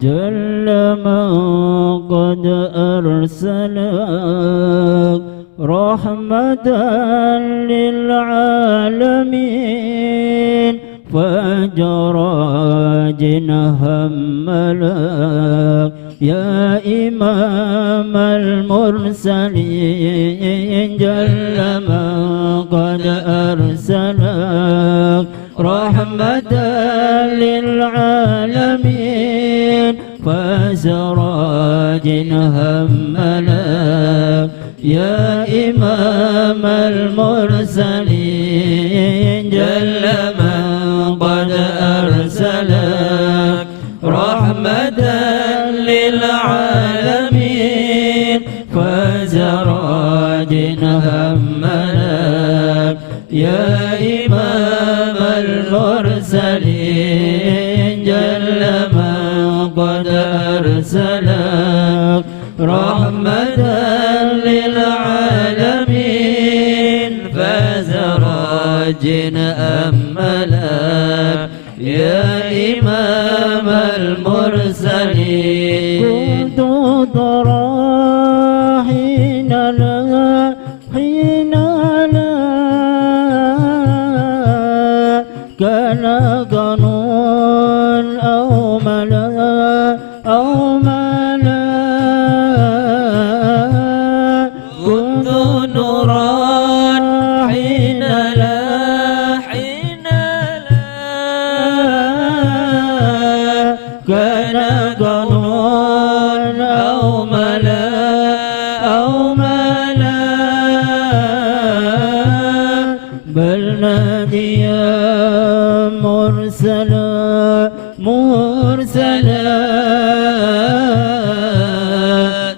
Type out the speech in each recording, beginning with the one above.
جل من قد أرسلك رحمة للعالمين فجرى هملك يا إمام المرسلين جل من قد أرسلك رحمة للعالمين فسراج هملك يا إمام المرسلين جل من قد أرسلك رحمة للعالمين فسراج هملك يا إمام المرسلين جل من قد أرسلك رحمة للعالمين فسراج أملك يا إمام المرسلين كنت ترى حين لا كان قانون أو ملا كنت نورا حين لا كان قانون أو ملا بل ناديا مرسلا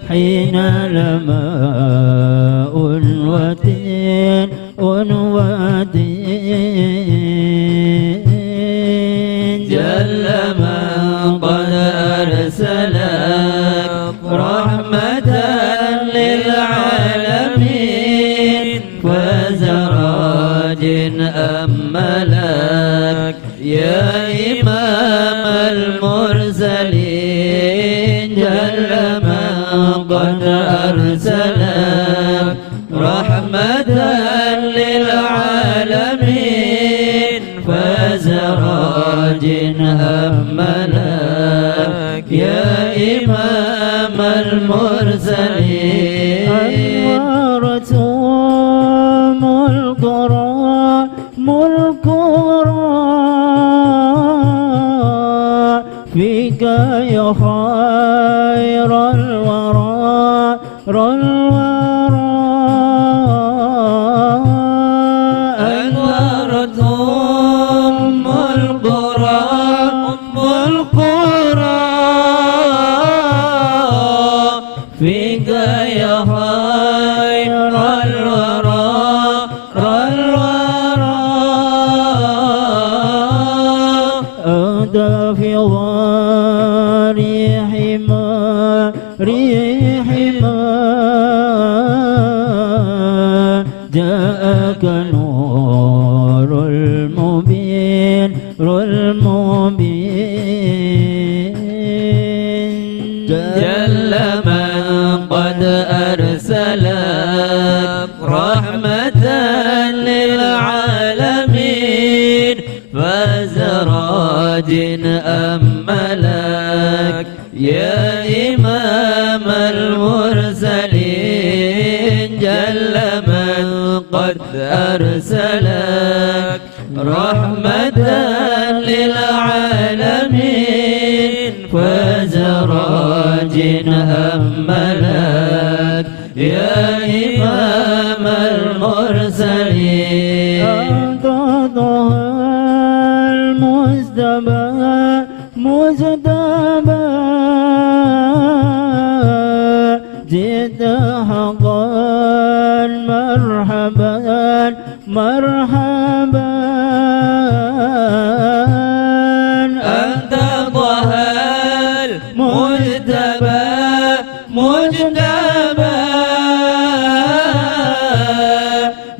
حين لماء وتين جل من قد أرسلك رحمة للعالمين فسراج أملك يا إمام المرسلين جل من قد أرسلك رحمة للعالمين فسراج أملك يا إمام المرسلين أنوارتهم القرى فيك يا خير الورى أنوارتهم القرى فيك يا خير الورى أنت في ريحما جاءك نور المبين جل من قد أرسلك رحمة للعالمين فسراج أملك يا إمام المرسلين جل من قد أرسلك رحمة للعالمين فسراج أملك يا إمام المرسلين أنت المجتبى جئت حقا مرحبا أنت طه المجتبى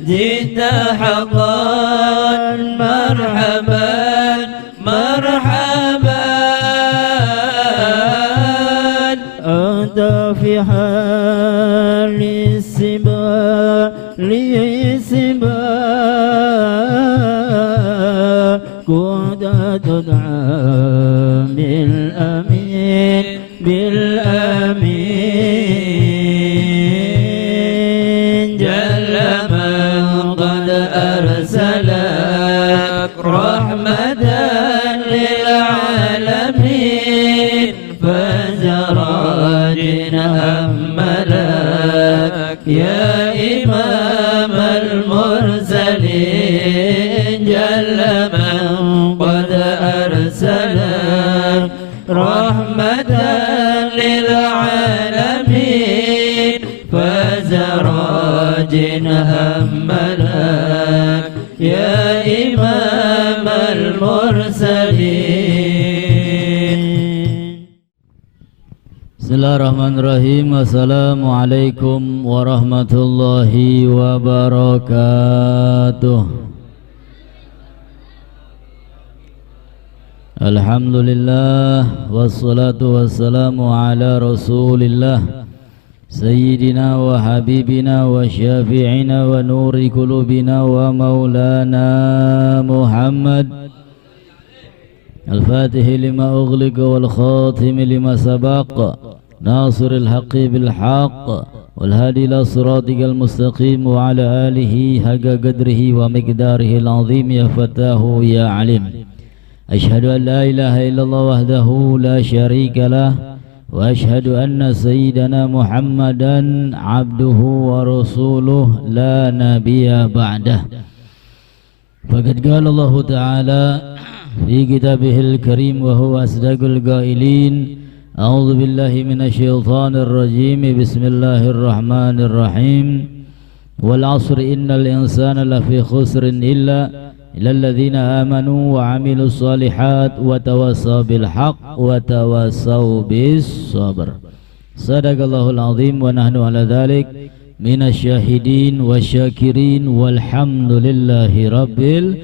جئت حقا مرحبا في حال السباق كنت تدعى بالأمين جل من قد أرسلك رحمة للعالمين فزراجنا ملك يا إمام المرسلين جل من قد أرسلك رحمة للعالمين فزراجنا ملك يا إمام المرسلين. Bismillahirrahmanirrahim. Assalamualaikum warahmatullahi wabarakatuh. Alhamdulillah wassalatu wassalamu ala rasulillah Sayyidina wa habibina wa syafi'ina wa nuri kulubina wa maulana Muhammad Al-Fatihi lima ughliqa wal khatimi lima sabaqa Nasiril haqqi bil haqq wal hadi ila siratikal mustaqim wa ala alihi haqa qadrihi wa miqdarihi al-azim ya fatahu ya alim. Ashhadu an la ilaha illallah wahdahu la syarika lah wa ashhadu anna sayyidana Muhammadan abduhu wa rasuluh la nabiyya ba'dah. Faqad qala Allah Ta'ala fi kitabihil karim wa huwa asdaqul qailin. A'udzu billahi minasyaitonir rajim. Bismillahirrahmanirrahim. Wal 'asri innal insana lafi khusrin illa illalladzina amanu wa 'amilus shalihat wa tawassaw bil haqq wa tawassaw bis sabr. Sadaqallahul azim wa nahnu ala dzalik minasyahidin wasyakirin walhamdulillahi rabbil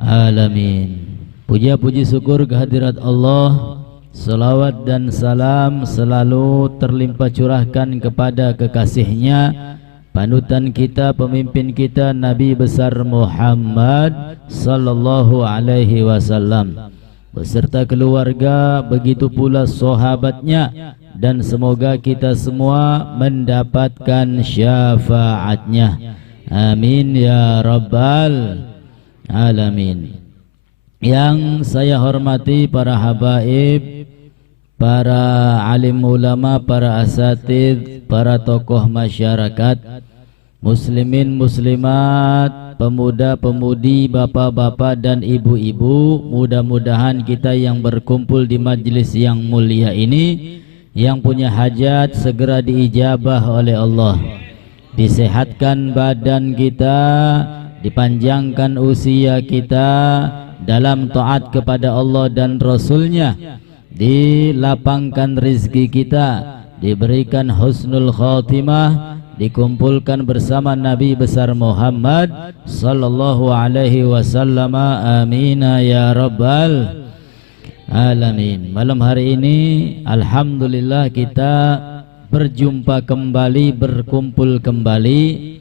alamin. Puja puji syukur kehadirat Allah, salawat dan salam selalu terlimpah curahkan kepada kekasihnya, panutan kita, pemimpin kita, Nabi besar Muhammad sallallahu alaihi wasallam beserta keluarga, begitu pula sahabatnya, dan semoga kita semua mendapatkan syafaatnya. Amin ya rabbal alamin. Yang saya hormati para habaib, para alim ulama, para asatidz, para tokoh masyarakat, muslimin muslimat, pemuda pemudi, bapak-bapak dan ibu-ibu, mudah-mudahan kita yang berkumpul di majelis yang mulia ini, yang punya hajat segera diijabah oleh Allah, disehatkan badan kita, dipanjangkan usia kita dalam taat kepada Allah dan Rasulnya, dilapangkan rizki kita, diberikan husnul khatimah, dikumpulkan bersama Nabi besar Muhammad sallallahu alaihi wasallam. Amin ya rabbal alamin. Malam hari ini alhamdulillah kita berjumpa kembali, berkumpul kembali.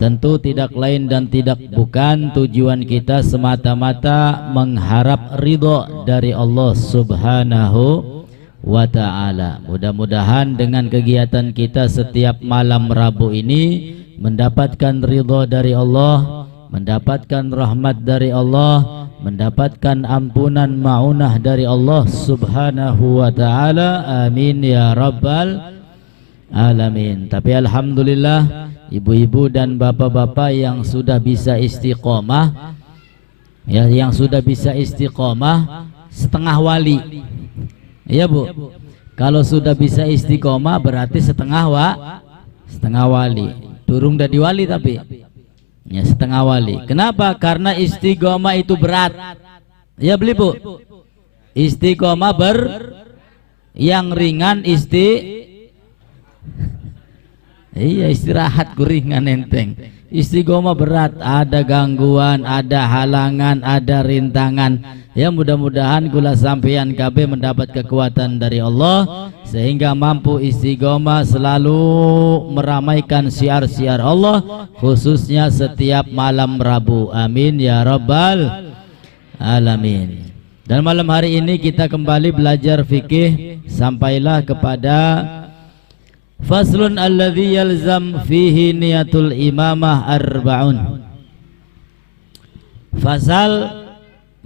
Tentu tidak lain dan tidak bukan tujuan kita semata-mata mengharap ridho dari Allah subhanahu wa ta'ala. Mudah-mudahan dengan kegiatan kita setiap malam Rabu ini mendapatkan ridho dari Allah, mendapatkan rahmat dari Allah, mendapatkan ampunan ma'unah dari Allah subhanahu wa ta'ala. Amin ya rabbal alamin. Tapi alhamdulillah ibu-ibu dan bapak-bapak yang sudah bisa istiqomah, ya, yang sudah bisa istiqomah setengah wali, ya Bu. Kalau sudah bisa istiqomah berarti setengah wali. Durung dari wali tapi ya setengah wali. Kenapa? Karena istiqomah itu berat. Ya beli Bu. Istiqomah yang ringan Iya istirahat kuringan enteng. Istiqomah berat, ada gangguan, ada halangan, ada rintangan. Ya mudah-mudahan kula sampeyan kabeh mendapat kekuatan dari Allah sehingga mampu istiqomah selalu meramaikan syiar-syiar Allah khususnya setiap malam Rabu. Amin ya rabbal alamin. Dan malam hari ini kita kembali belajar fikih, sampailah kepada faslun alladhi yalzam fihi niyatul imamah arba'un. Fasal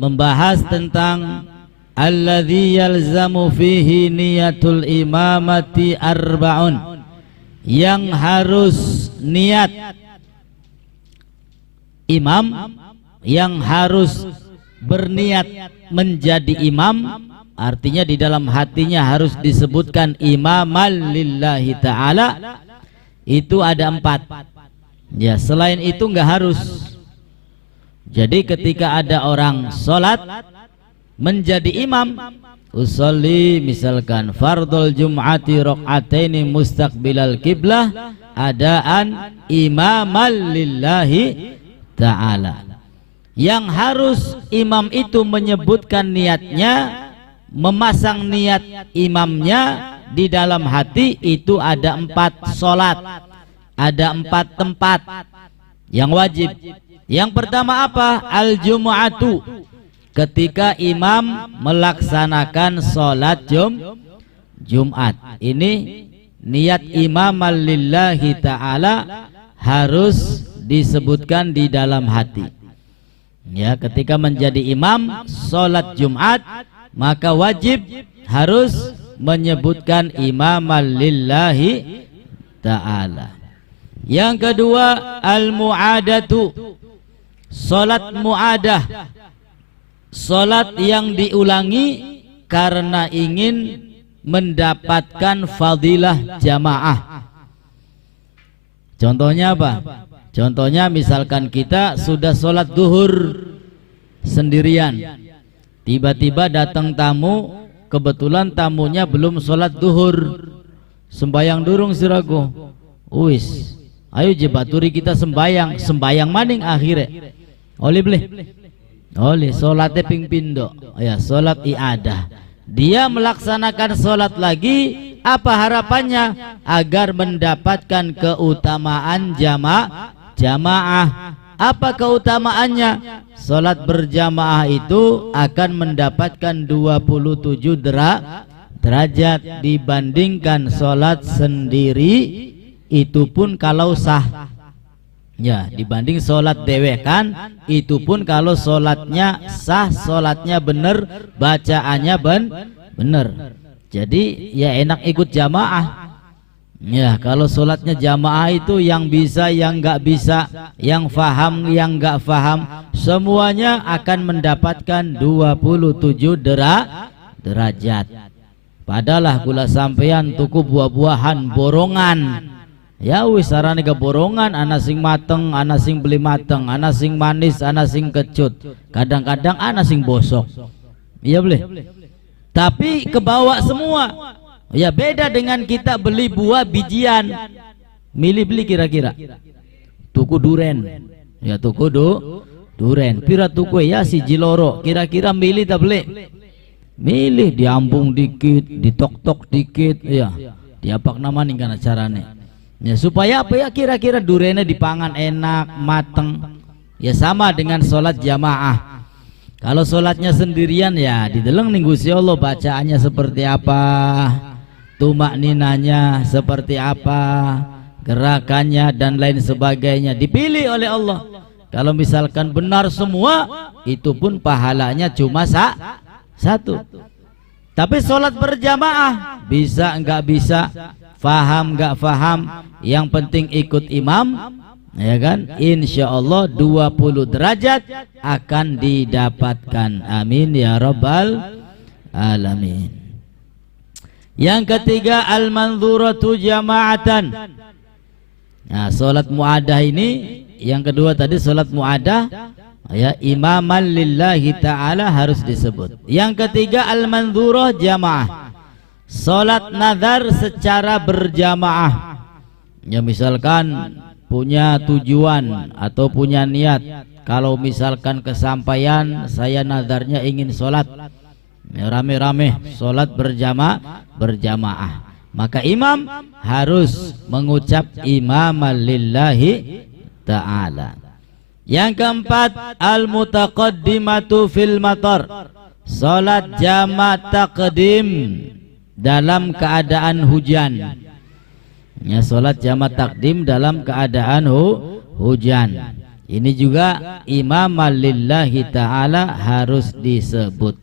membahas tentang alladhi yalzamu fihi niyatul imamati arba'un, yang harus niat imam, yang harus berniat menjadi imam. Artinya di dalam hatinya harus disebutkan imaman lillahi ta'ala. Itu ada 4. Ya, selain itu enggak harus. Jadi ketika ada orang sholat menjadi imam, usolli misalkan fardul jum'ati raq'ataini mustaqbilal qiblah adaan imaman lillahi ta'ala. Yang harus imam itu menyebutkan niatnya, memasang niat imamnya di dalam hati. Itu ada 4 sholat, ada 4 tempat yang wajib. Yang pertama apa? Al-Jum'atu, ketika imam melaksanakan sholat Jumat. Ini niat imaman lillahi ta'ala harus disebutkan di dalam hati. Ya, ketika menjadi imam sholat Jumat, maka wajib harus menyebutkan imaman lillahi ta'ala. Yang kedua al-mu'adatu, sholat mu'adah, sholat yang diulangi karena ingin mendapatkan fadilah jamaah. Contohnya apa? Contohnya misalkan kita sudah sholat duhur sendirian, tiba-tiba datang tamu, kebetulan tamunya belum sholat duhur, sembayang durung siraku. Wis, ayo jebaturi kita sembayang maning akhirnya. Oleh beli, oleh sholatnya ping pindo, ya sholat iadah. Dia melaksanakan sholat lagi, apa harapannya? Agar mendapatkan keutamaan jamaah. Apa keutamaannya? Sholat berjamaah itu akan mendapatkan 27 derajat dibandingkan sholat sendiri, itu pun kalau sah. Ya, dibanding sholat dewekan, itu pun kalau sholatnya sah, sholatnya benar, bacaannya benar. Jadi ya enak ikut jamaah. Ya, kalau sholatnya jamaah itu yang bisa, yang nggak bisa, yang faham, yang nggak faham, semuanya akan mendapatkan 27 derajat. Padahal gula sampean tuku buah-buahan borongan, ya wis sarane ke borongan, ana sing mateng, ana sing beli mateng, ana sing manis, ana sing kecut, kadang-kadang ana sing bosok. Iya boleh. Tapi kebawa semua. Ya beda dengan kita beli buah bijian, milih beli kira-kira tuku duren, ya tuku duren, pira tuku ya si jiloro, kira-kira milih tak beli, milih diambung dikit, ditok-tok dikit, ya diapak nama nih karena caranya, ya supaya apa ya, kira-kira durennya dipangan enak, mateng. Ya sama dengan sholat jamaah. Kalau sholatnya sendirian ya dideleng nih Gusti Allah, bacaannya seperti apa, tumak ninanya seperti apa, gerakannya dan lain sebagainya dipilih oleh Allah. Kalau misalkan benar semua, itu pun pahalanya cuma satu. Tapi sholat berjamaah bisa enggak bisa, faham enggak faham, yang penting ikut imam, ya kan? Insya Allah 20 derajat akan didapatkan. Amin ya rabbal alamin. Yang ketiga al-manzuratu jama'atan. Nah, salat muadah ini, yang kedua tadi salat muadah, ya imaman lillahi ta'ala harus disebut. Yang ketiga al-manzurah jamaah, salat nazar secara berjamaah. Ya misalkan punya tujuan atau punya niat, kalau misalkan kesampaian saya nadarnya ingin sholat rame-rame, sholat berjamaah, maka imam harus mengucap imaman lillahi ta'ala. Yang keempat, al-mutaqaddimatu fil matar, sholat jamak takdim dalam keadaan hujan. Ya, sholat jamak takdim dalam keadaan hujan. Ini juga imaman lillahi ta'ala harus disebut.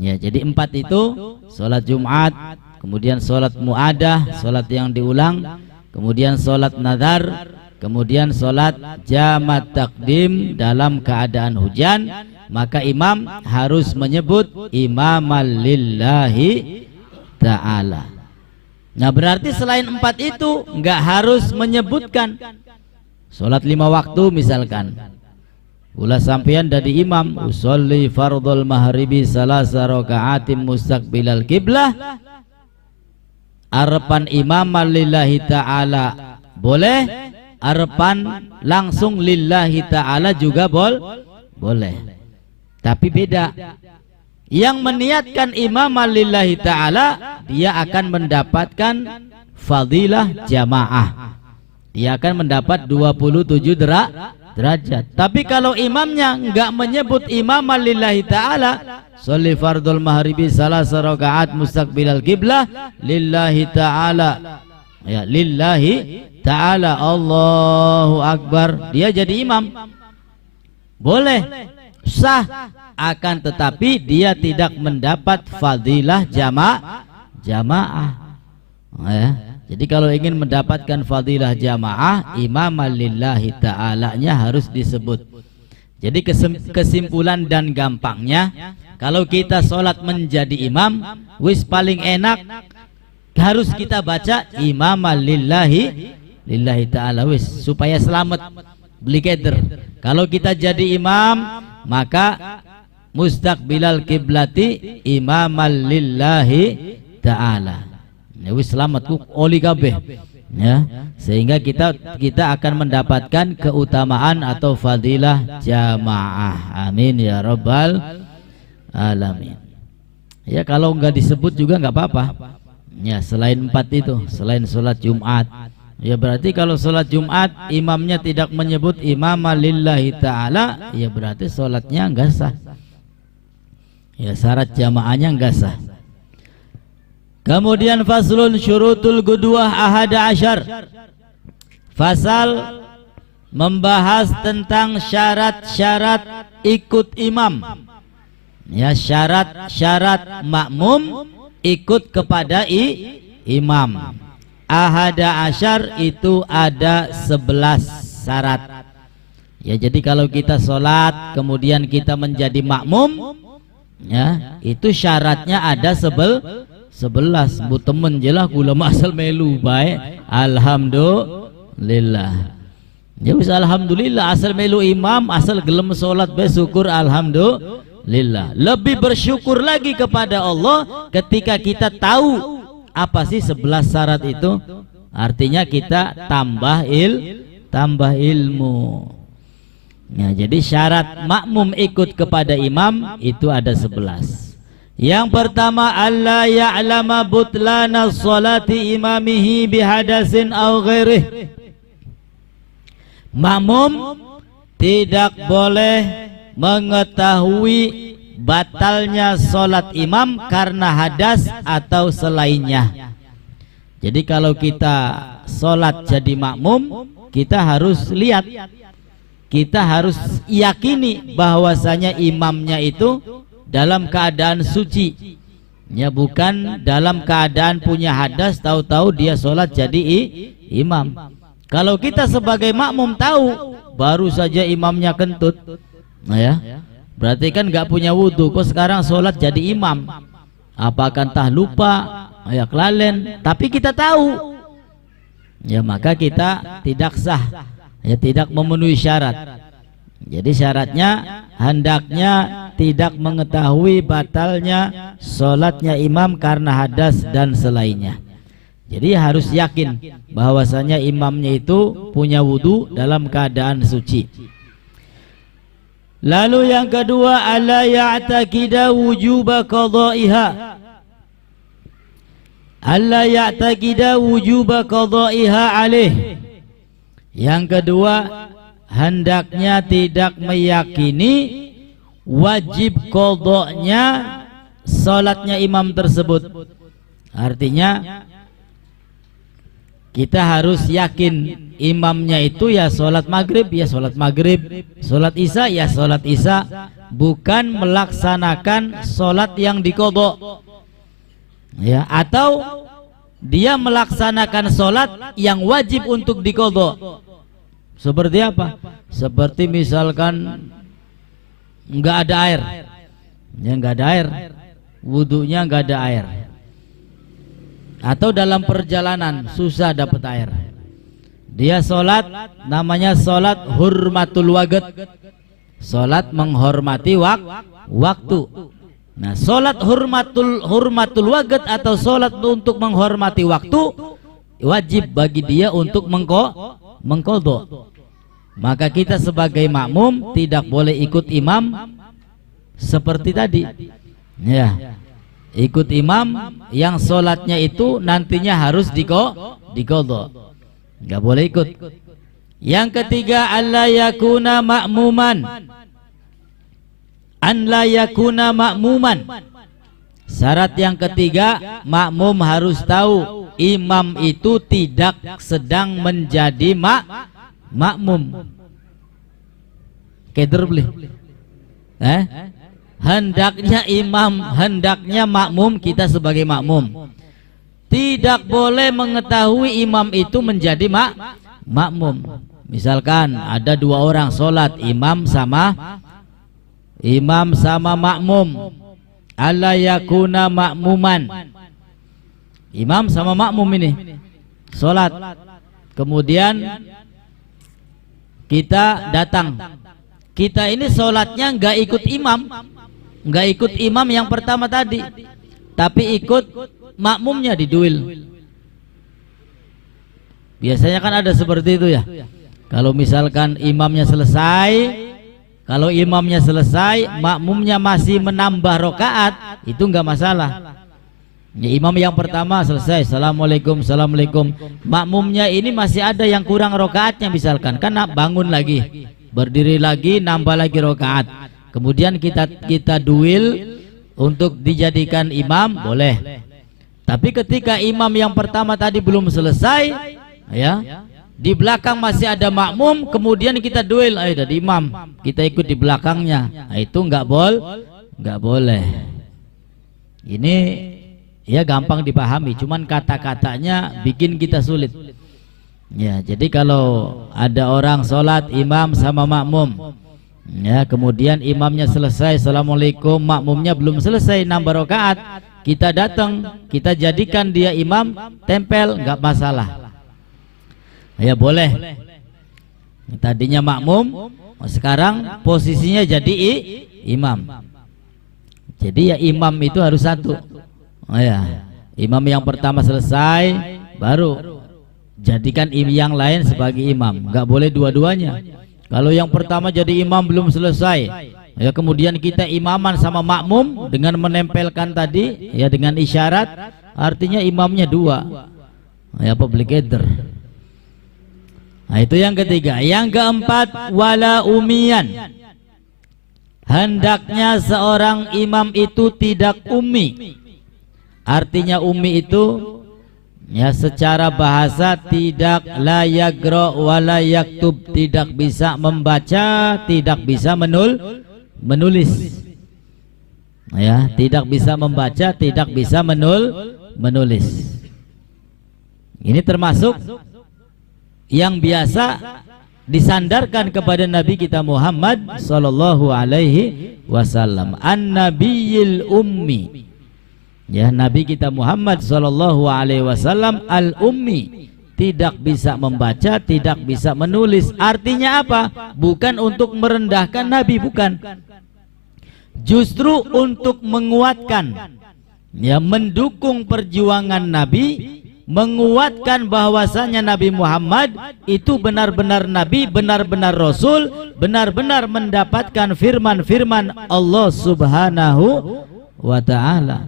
Ya, jadi 4 itu, sholat Jumat, kemudian sholat mu'adah, sholat yang diulang, kemudian sholat nadar, kemudian sholat jamak takdim dalam keadaan hujan, maka imam harus menyebut imaman lillahi ta'ala. Nah, berarti selain 4 itu enggak harus menyebutkan. Sholat 5 waktu misalkan, ulah sampean dari imam, usolli fardhul maghribi salasa raka'atin mustaqbilal qiblah, arepan imaman lillahi ta'ala boleh, arepan langsung lillahi ta'ala juga boleh. Tapi beda, yang meniatkan imaman lillahi ta'ala dia akan mendapatkan fadilah jamaah, dia akan mendapat 27 derajat. Tapi kalau imamnya enggak menyebut imaman lillahi ta'ala, sholli fardhul maghribi salasa raka'at mustaqbilal qiblah lillahi ta'ala, ya lillahi ta'ala, Allahu Akbar, dia jadi imam, boleh, sah, akan tetapi dia tidak mendapat fadilah jamaah. Ya. Jadi kalau ingin mendapatkan fadilah jamaah, imaman lillahi ta'ala-nya harus disebut. Jadi kesimpulan dan gampangnya, kalau kita sholat menjadi imam, wis paling enak harus kita baca imaman lillahi ta'ala, wis supaya selamat beli keder. Kalau kita jadi imam, maka mustaqbilal kiblati imaman lillahi ta'ala, ya wis selamat ku oli kabeh, ya, sehingga kita akan mendapatkan keutamaan atau fadilah jamaah. Amin ya rabbal alamin. Ya, kalau enggak disebut juga enggak apa-apa. Ya, selain 4 itu, selain sholat Jumat, ya berarti kalau sholat Jumat imamnya tidak menyebut imaman lillahi ta'ala, ya berarti sholatnya enggak sah. Ya, syarat jamaahnya enggak sah. Kemudian faslun syurutul qudwah ahada asyar, fasal membahas tentang syarat-syarat ikut imam. Ya, syarat-syarat makmum ikut kepada imam. Ahada asyar itu ada 11 syarat. Ya, jadi kalau kita sholat kemudian kita menjadi makmum, ya itu syaratnya ada 11. Bu temen jelah kula asal melu baik, alhamdulillah. Ya wis alhamdulillah, asal melu imam, asal gelem sholat baik, syukur alhamdulillah. Lebih bersyukur lagi kepada Allah ketika kita tahu apa sih 11 syarat itu. Artinya kita tambah ilmu. Ya, jadi syarat makmum ikut kepada imam itu ada 11. Yang pertama, alla ya'lama butlana sholati imamihi bihadasin aw ghairih. Makmum tidak boleh mengetahui batalnya sholat imam karena hadas atau selainnya. Jadi kalau kita sholat jadi makmum, kita harus lihat, kita harus yakini bahwasanya imamnya itu dalam keadaan suci, ya bukan dalam keadaan punya hadas tahu-tahu dia sholat jadi imam. Kalau kita sebagai makmum tahu baru saja imamnya kentut, nah ya, berarti kan nggak punya wudhu, kok sekarang sholat jadi imam, apakah entah lupa, ya kelalen, tapi kita tahu, ya maka kita tidak sah, ya tidak memenuhi syarat. Jadi syaratnya hendaknya tidak mengetahui batalnya sholatnya imam karena hadas dan selainnya. Jadi harus yakin bahwasanya imamnya itu punya wudu dalam keadaan suci. Lalu yang kedua, alla ya'taqida wujuba qada'iha. Alla ya'taqida wujuba qada'iha alaih. Yang kedua, hendaknya tidak meyakini wajib qadanya salatnya imam tersebut. Artinya kita harus yakin imamnya itu ya sholat maghrib, ya sholat maghrib, sholat isya, ya sholat isya, bukan melaksanakan sholat yang diqadha. Ya, atau dia melaksanakan sholat yang wajib untuk diqadha. Seperti apa? Seperti misalkan enggak ada air, ya enggak ada air, wudunya enggak ada air. Atau dalam perjalanan susah dapat air, dia sholat namanya sholat hurmatul waqt, sholat menghormati waktu. Nah, sholat hurmatul waqt atau sholat untuk menghormati waktu wajib bagi dia untuk mengqadha. Maka kita sebagai makmum tidak boleh ikut imam seperti tadi, ya, ikut imam yang sholatnya itu nantinya harus diqadha, nggak boleh ikut. Yang ketiga, alla yakuna ma'muman, an la yakuna ma'muman. Syarat yang ketiga, makmum harus tahu imam itu tidak sedang menjadi makmum. Keder beli, hendaknya hendaknya makmum, kita sebagai makmum tidak boleh mengetahui imam itu menjadi makmum. Misalkan ada dua orang sholat, imam sama makmum, alla yakuna makmuman, imam sama makmum ini sholat, kemudian kita datang, kita ini sholatnya nggak ikut imam yang pertama tadi, tapi ikut makmumnya di duil. Biasanya kan ada seperti itu ya. Kalau misalkan imamnya selesai, makmumnya masih menambah rokaat, itu nggak masalah. Ya, imam yang pertama selesai, assalamualaikum, assalamualaikum, makmumnya ini masih ada yang kurang rokaatnya misalkan, kan bangun lagi, berdiri lagi, nambah lagi rokaat, kemudian kita duil untuk dijadikan imam, boleh. Tapi ketika imam yang pertama tadi belum selesai, ya, di belakang masih ada makmum, kemudian kita duel, ayo dari imam, kita ikut di belakangnya, nah, itu nggak boleh. Ini ya gampang dipahami, cuman kata-katanya bikin kita sulit. Ya, jadi kalau ada orang sholat imam sama makmum, ya, kemudian imamnya selesai, assalamualaikum, makmumnya belum selesai nambah rakaat, kita datang, kita jadikan dia imam, tempel, nggak masalah. Ya boleh. Tadinya makmum, sekarang posisinya jadi imam. Jadi ya imam itu harus satu. Oh ya, imam yang pertama selesai, baru jadikan yang lain sebagai imam. Nggak boleh dua-duanya. Kalau yang pertama jadi imam belum selesai, ya kemudian kita imaman sama makmum dengan menempelkan tadi, ya dengan isyarat, artinya imamnya dua. Ya public header. Nah itu yang ketiga. Yang keempat, wala umiyan. Hendaknya seorang imam itu tidak ummi. Artinya ummi itu ya secara bahasa tidak la yaqra wa la yaktub, tidak bisa membaca, tidak bisa menulis. Ya, tidak bisa membaca, tidak bisa menulis. Ini termasuk yang biasa disandarkan kepada Nabi kita Muhammad sallallahu alaihi wasallam, an-nabiyil ummi. Ya, Nabi kita Muhammad sallallahu alaihi wasallam al-ummi, tidak bisa membaca, tidak bisa menulis. Artinya apa? Bukan untuk merendahkan Nabi, bukan. Justru untuk menguatkan, ya, mendukung perjuangan Nabi menguatkan bahwasanya Nabi Muhammad itu benar-benar Nabi, benar-benar Rasul, benar-benar mendapatkan firman-firman Allah Subhanahu wa ta'ala.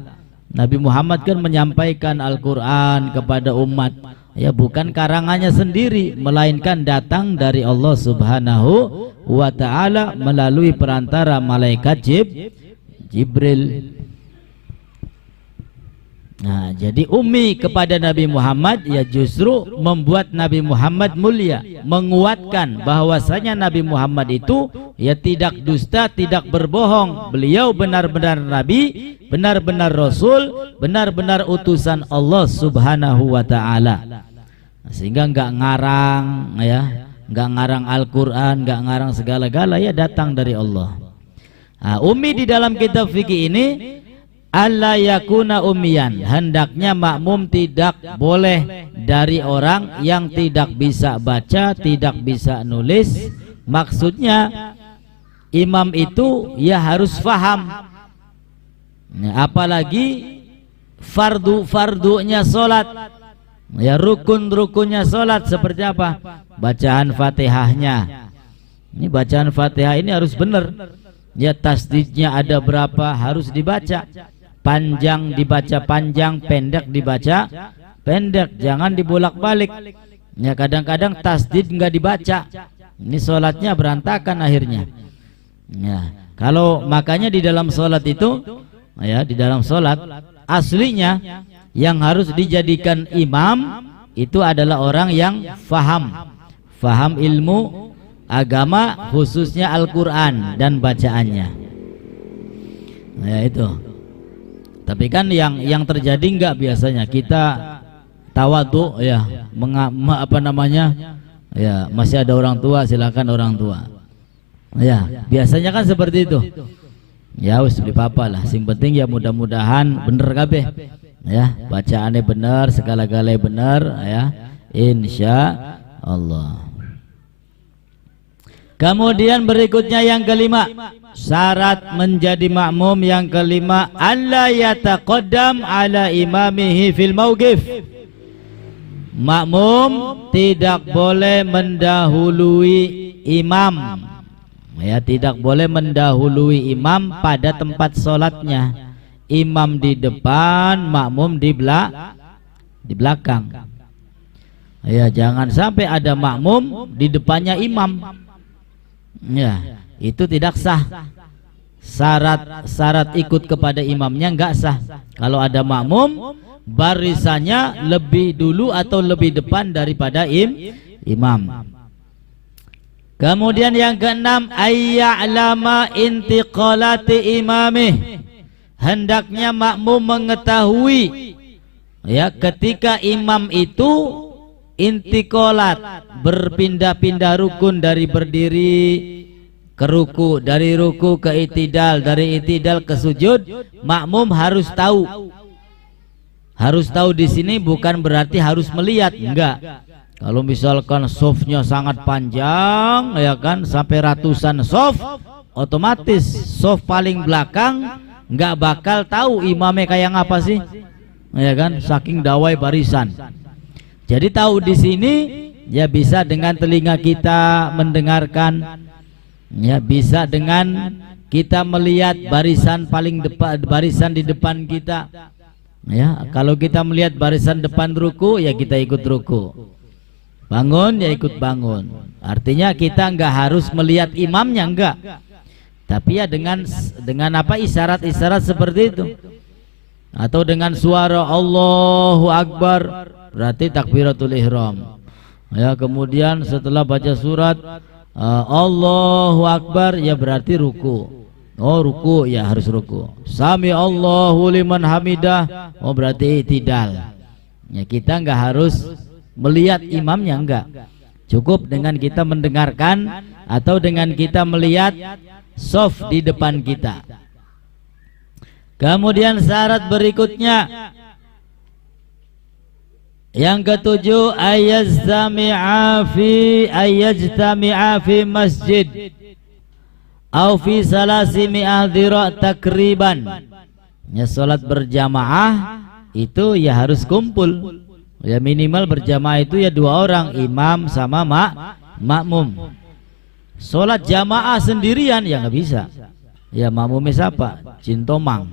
Nabi Muhammad kan menyampaikan Al-Quran kepada umat, ya bukan karangannya sendiri, melainkan datang dari Allah Subhanahu wa ta'ala melalui perantara malaikat Jibril. Nah, jadi ummi kepada Nabi Muhammad ya justru membuat Nabi Muhammad mulia, menguatkan bahwasanya Nabi Muhammad itu ya tidak dusta, tidak berbohong. Beliau benar-benar Nabi, benar-benar Rasul, benar-benar utusan Allah Subhanahu wa ta'ala. Sehingga enggak ngarang, ya, enggak ngarang Al-Quran, enggak ngarang segala-gala, ya datang dari Allah. Nah, ummi di dalam kitab fikih ini alla yakuna ummiyan, hendaknya makmum tidak boleh dari orang yang tidak bisa baca, tidak bisa nulis. Maksudnya imam itu ya harus faham, ya, apalagi fardunya sholat, ya rukun-rukunnya sholat seperti apa? Bacaan Fatihahnya. Ini bacaan Fatihah ini harus benar, ya tasdidnya ada berapa harus dibaca. Panjang dibaca panjang, pendek dibaca pendek, jangan dibolak-balik. Ya kadang-kadang tasdid nggak dibaca, ini sholatnya berantakan akhirnya. Ya kalau makanya di dalam sholat itu, ya di dalam sholat aslinya yang harus dijadikan imam itu adalah orang yang faham ilmu agama, khususnya Al-Quran dan bacaannya. Ya itu. Tapi kan yang terjadi enggak, biasanya kita tawadhu, ya ya masih ada orang tua, silakan orang tua, ya biasanya kan seperti itu. Ya wis beli papa lah, sing penting ya mudah-mudahan bener kabeh, ya bacaannya bener, segala-galanya bener, ya insya Allah. Kemudian berikutnya yang kelima, syarat menjadi makmum yang kelima, alla yataqaddam ala imamihi fil mauqif. Makmum tidak boleh mendahului imam, ya tidak boleh mendahului imam pada tempat sholatnya. Imam di depan, makmum di belakang. Ya jangan sampai ada makmum di depannya imam. Ya, itu tidak sah. Syarat ikut kepada imamnya enggak sah. Kalau ada makmum, barisannya lebih dulu atau lebih depan daripada imam. Kemudian yang keenam, ayya'lama intiqalati imamih. Hendaknya makmum mengetahui, ya ketika imam itu intiqalat, berpindah-pindah rukun dari berdiri ke ruku, dari ruku ke i'tidal, dari i'tidal ke sujud, makmum harus tahu. Harus tahu di sini bukan berarti harus melihat, enggak. Kalau misalkan shofnya sangat panjang, ya kan, sampai ratusan shof, otomatis shof paling belakang enggak bakal tahu imamnya kayak apa sih, ya kan, saking dawai barisan. Jadi tahu di sini ya bisa dengan telinga kita mendengarkan, ya bisa dengan kita melihat barisan paling depan, barisan di depan kita. Ya, kalau kita melihat barisan depan ruku, ya kita ikut ruku. Bangun ya ikut bangun. Artinya kita enggak harus melihat imamnya, enggak. Tapi ya dengan apa, isyarat-isyarat seperti itu. Atau dengan suara Allahu Akbar, berarti takbiratul ihram. Ya, kemudian setelah baca surat Allahu Akbar, ya berarti ruku. Oh ruku, ya harus ruku. Sami Allahu liman hamidah, oh berarti i'tidal. Ya kita enggak harus melihat imamnya, enggak. Cukup dengan kita mendengarkan atau dengan kita melihat shaf di depan kita. Kemudian syarat berikutnya yang ketujuh, ayajtami'a fi masjid au fi salasimi'ah dhira' takriban. Ya salat berjamaah itu ya harus kumpul. Ya minimal berjamaah itu ya 2 orang, imam sama makmum. Sholat jamaah sendirian ya nggak bisa. Ya makmumnya siapa? Cintomang.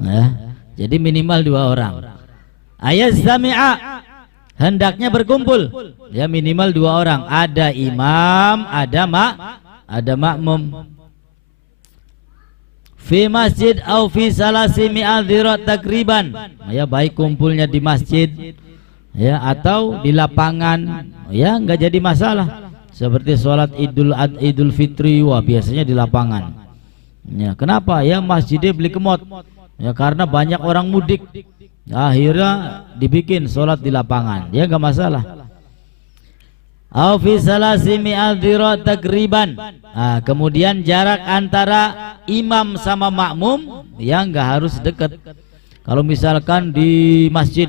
Ya, jadi minimal 2 orang. Ayazami'a, hendaknya berkumpul. Ya minimal 2 orang. Ada imam, ada makmum. Fi masjid au fi salasi mi'al dhirat takriban. Ya baik kumpulnya di masjid ya atau di lapangan, ya nggak jadi masalah. Seperti sholat Idul Fitri, wah biasanya di lapangan. Ya kenapa? Ya masjidnya beli kemot. Ya karena banyak orang mudik. Akhirnya dibikin sholat di lapangan. Ya nggak masalah. Au fi salasi mi'al dhirat takriban. Nah, kemudian jarak antara imam sama makmum ya nggak harus dekat. Kalau misalkan di masjid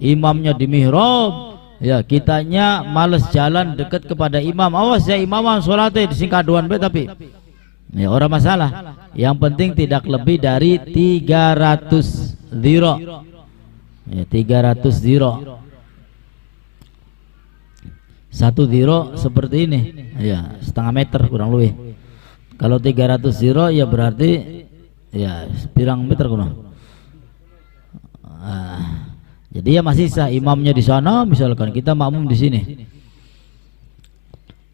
imamnya di mihrab, ya kitanya males jalan dekat kepada imam. Awas ya imam sholatnya di singkaduan be tapi ya orang masalah. Yang penting tidak lebih dari 300 dhira. Ya 300 dhira. 1 dhira seperti ini. Ya, setengah meter kurang lebih. Kalau 300 dhira ya berarti ya pirang meter kuno. Jadi ya masih sah imamnya di sana, misalkan kita makmum di sini.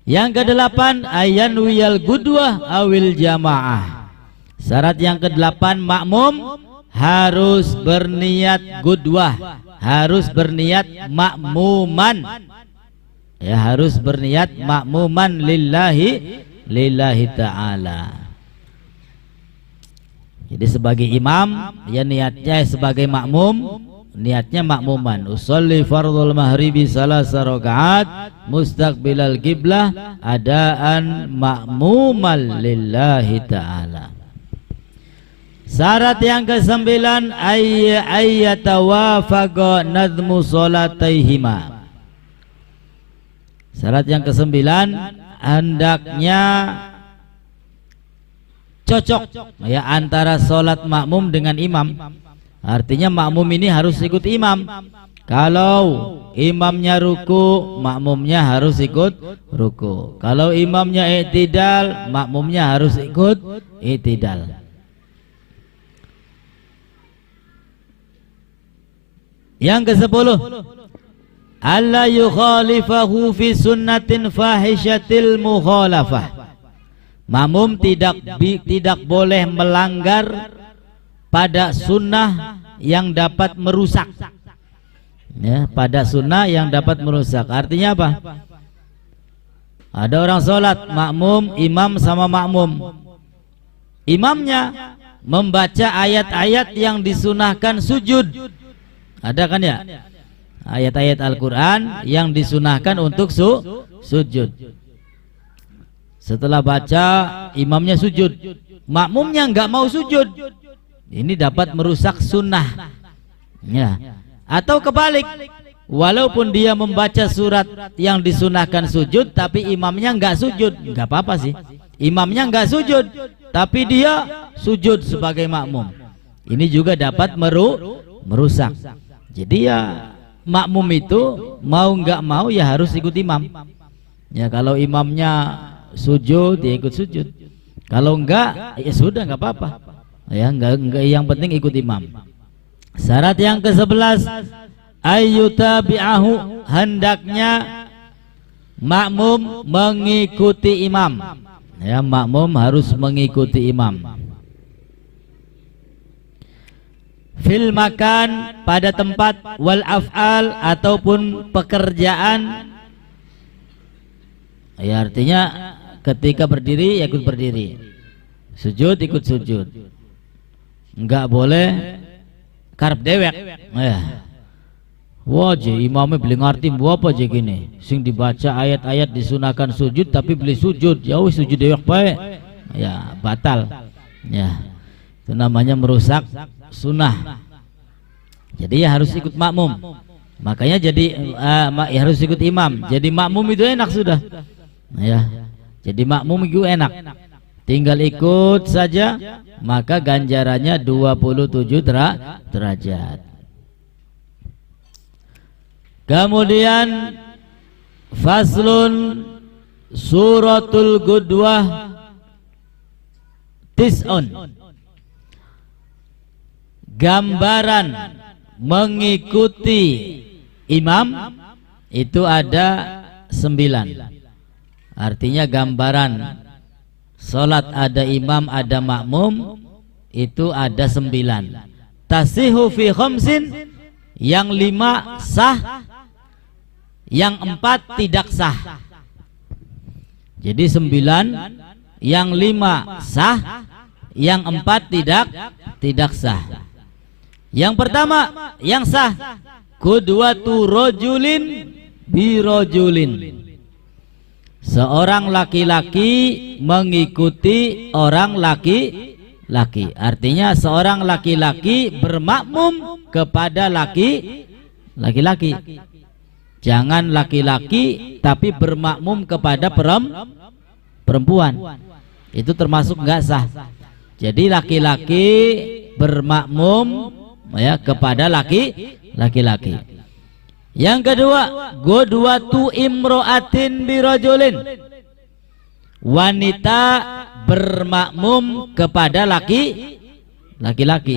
Yang ke-8 ayan wiyal gudwah awil jamaah. Syarat yang ke-8 makmum harus berniat gudwah, harus berniat makmuman. Ya harus berniat makmuman lillahi ta'ala. Jadi sebagai imam ya niatnya sebagai makmum, niatnya makmuman. Usolli fardhul maghribi salasa rakaat mustaqbilal qiblah adaan makmuman lillahi ta'ala. Syarat yang ke-9 ayyatawafaqa nadhmu salataihima. Syarat yang ke-9 hendaknya cocok ya antara sholat makmum dengan imam. Artinya makmum ini harus ikut imam. Kalau imamnya ruku, makmumnya harus ikut ruku. Kalau imamnya i'tidal, makmumnya harus ikut i'tidal. Yang ke-10 alla yukhalifahu fi sunnatin fahishatil mukhalafah. Makmum tidak boleh melanggar pada sunnah yang dapat merusak. Ya, pada sunnah yang dapat merusak. Artinya apa? Ada orang sholat makmum, imam sama makmum. Imamnya membaca ayat-ayat yang disunahkan sujud. Ada kan ya? Ayat-ayat Al-Quran yang disunahkan untuk sujud. Setelah baca imamnya sujud, makmumnya nggak mau sujud. Ini dapat merusak sunnah. Ya. Atau kebalik, walaupun dia membaca surat yang disunahkan sujud, tapi imamnya nggak sujud, nggak apa-apa sih. Imamnya nggak sujud, tapi dia sujud sebagai makmum. Ini juga dapat merusak. Jadi ya makmum itu mau nggak mau ya harus ikut imam. Ya kalau imamnya sujud ya ikut sujud. Kalau enggak ya sudah nggak apa-apa. Ya enggak yang penting ikut imam. Syarat yang ke-11 ayyutabi'ahu, hendaknya makmum mengikuti imam. Ya makmum harus mengikuti imam. Fil makan, pada tempat, wal af'al, ataupun pekerjaan. Ya artinya ketika berdiri ya ikut berdiri, sujud ikut sujud. Enggak boleh karep dewek. Ya. Wajib imamnya beli ngerti apa aja gini. Sing dibaca ayat-ayat disunahkan sujud tapi beli sujud, ya wis sujud dewek bae. Ya batal. Ya. Itu namanya merusak sunnah. Jadi ya harus ikut makmum. Makanya jadi ya harus ikut imam. Jadi makmum itu enak sudah. Ya. Jadi makmum itu enak. Tinggal ikut saja, maka ganjarannya 27 derajat. Kemudian faslun suratul Qudwah tis'un, gambaran mengikuti imam itu ada 9. Artinya gambaran salat ada imam ada makmum itu ada 9. Tasihu fi khamsin, yang 5 sah, yang 4 tidak sah. Jadi 9, yang 5 sah, yang 4 tidak sah. Yang pertama yang sah, qudwatu rajulin bi rajulin, seorang laki-laki mengikuti orang laki-laki. Artinya seorang laki-laki bermakmum kepada laki-laki. Jangan laki-laki tapi bermakmum kepada perempuan. Itu termasuk enggak sah. Jadi laki-laki bermakmum ya kepada laki-laki. Yang kedua, qudwatu imro'atin birajulin, wanita bermakmum kepada laki-laki.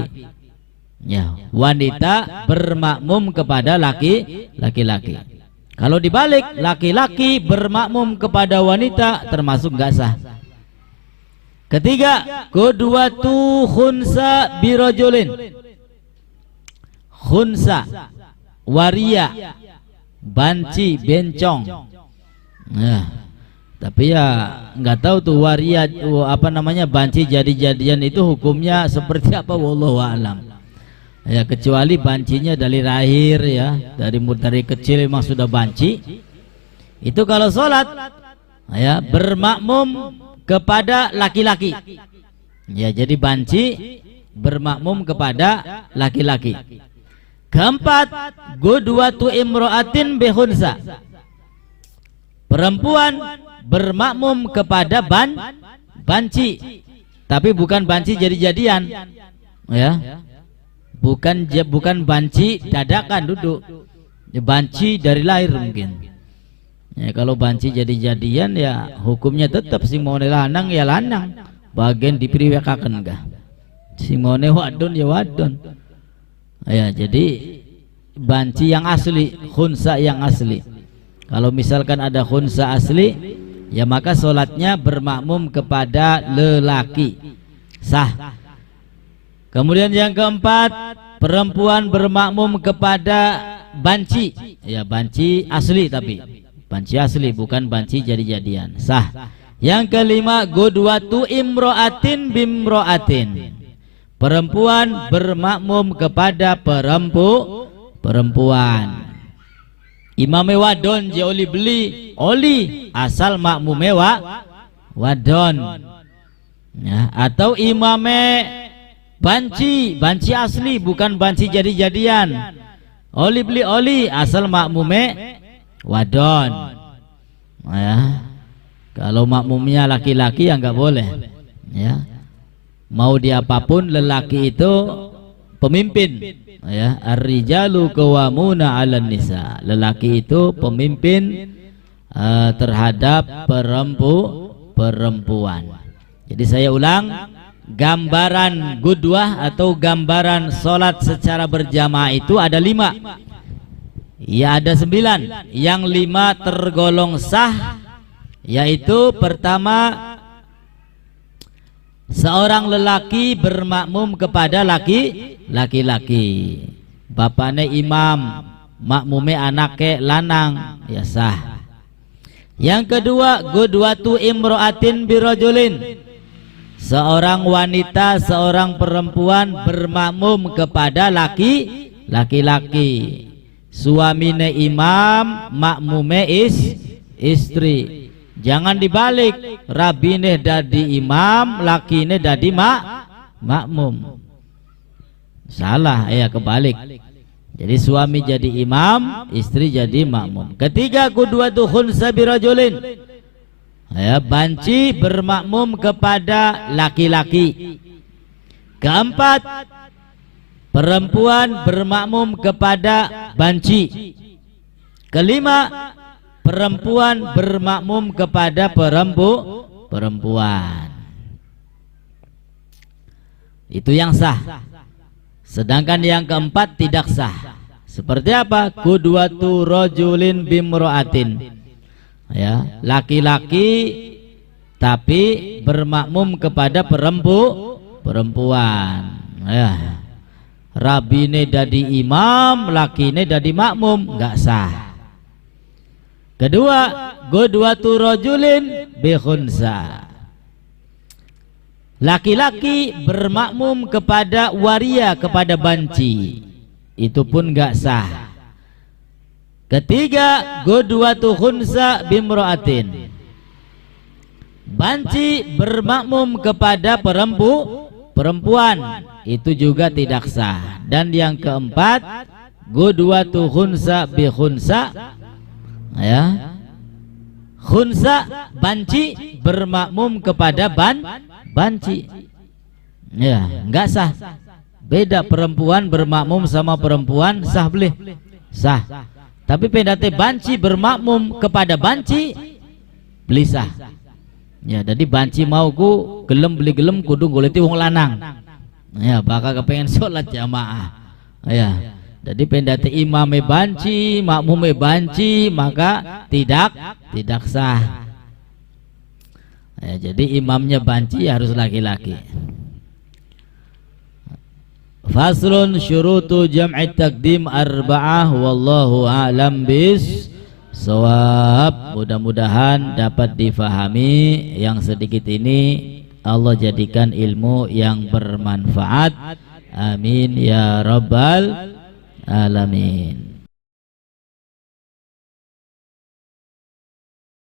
Ya, wanita bermakmum kepada laki-laki. Kalau dibalik, laki-laki bermakmum kepada wanita termasuk enggak sah. Ketiga, qudwatu khunsa birajulin, khunsa waria, banci, bencong. Nah, tapi ya nggak tahu tuh waria apa namanya, banci jadi-jadian itu hukumnya seperti apa, wallahu a'lam. Ya kecuali bancinya dari lahir ya, dari kecil memang sudah banci. Itu kalau sholat ya bermakmum kepada laki-laki. Ya jadi banci bermakmum kepada laki-laki. Keempat, qudwatu imro'atin bihunsa, perempuan bermakmum kepada banci, tapi bukan banci jadi-jadian, ya, bukan banci dadakan duduk, banci dari lahir mungkin. Ya, kalau banci jadi-jadian ya hukumnya tetap simone lanang ya lanang, bagian dipriwekaken enggak, simone wadon ya wadon. Ya, jadi banci yang asli, khunsa yang asli. Kalau misalkan ada khunsa asli, ya maka sholatnya bermakmum kepada lelaki, sah. Kemudian yang keempat, perempuan bermakmum kepada banci, ya banci asli, tapi banci asli bukan banci jadi-jadian, sah. Yang kelima, qudwatu imro'atin bimro'atin, perempuan bermakmum kepada perempuan. Imame wadon je oli beli oli, asal makmume wadon ya, atau imame banci asli bukan banci jadi-jadian, oli beli oli, asal makmume wadon ya. Kalau makmumnya laki-laki ya nggak boleh ya. Mau dia apapun, lelaki itu pemimpin ya, ar-rijalu qawwamuna 'alan nisa, lelaki itu pemimpin terhadap perempuan. Jadi saya ulang, gambaran qudwah atau gambaran sholat secara berjamaah itu ada 5. Ya ada 9, yang 5 tergolong sah, yaitu pertama, seorang lelaki bermakmum kepada laki-laki. Bapaknya imam, makmume anake lanang, ya sah. Yang kedua, qudwatu imro'atin birajulin, seorang wanita, seorang perempuan bermakmum kepada laki-laki. Suamine imam, makmume istri. Jangan dibalik, rabine dadi imam, lakine dadi makmum. Salah ya, kebalik. Jadi suami jadi imam, istri jadi makmum. Ketiga, qudwatu khunsa birajulin, ya banci bermakmum kepada laki-laki. Keempat, perempuan bermakmum kepada banci. Kelima, perempuan bermakmum kepada perempuan. Itu yang sah. Sedangkan yang keempat tidak sah. Seperti apa? Qudwatu rajulin bimra'atin. Ya, laki-laki tapi bermakmum kepada perempuan. Ya. Rabine dadi imam, lakine dadi makmum, enggak sah. Kedua, qudwatu rajulin bi khunsa. Laki-laki bermakmum kepada waria, kepada banci, itu pun enggak sah. Ketiga, qudwatu khunsa bimra'atin. Banci bermakmum kepada perempuan, itu juga tidak sah. Dan yang keempat, qudwatu khunsa bi khunsa, ya. Khunsa, banci bermakmum kepada banci. Ya, enggak sah. Beda, perempuan bermakmum sama perempuan sah boleh? Sah. Tapi pendate banci bermakmum kepada banci beli sah. Ya, jadi banci mau ku gelem beli gelem kudu goleti wong lanang. Ya, bakal kepengen sholat jamaah. Ya, jadi pendate imame banci, makmume banci, maka tidak sah. Ya, jadi imamnya banci harus laki-laki. Faslun syurutu jam'i taqdim arba'ah wallahu a'lam bis shawab. Mudah-mudahan dapat difahami yang sedikit ini. Allah jadikan ilmu yang bermanfaat. Amin ya rabbal alamin.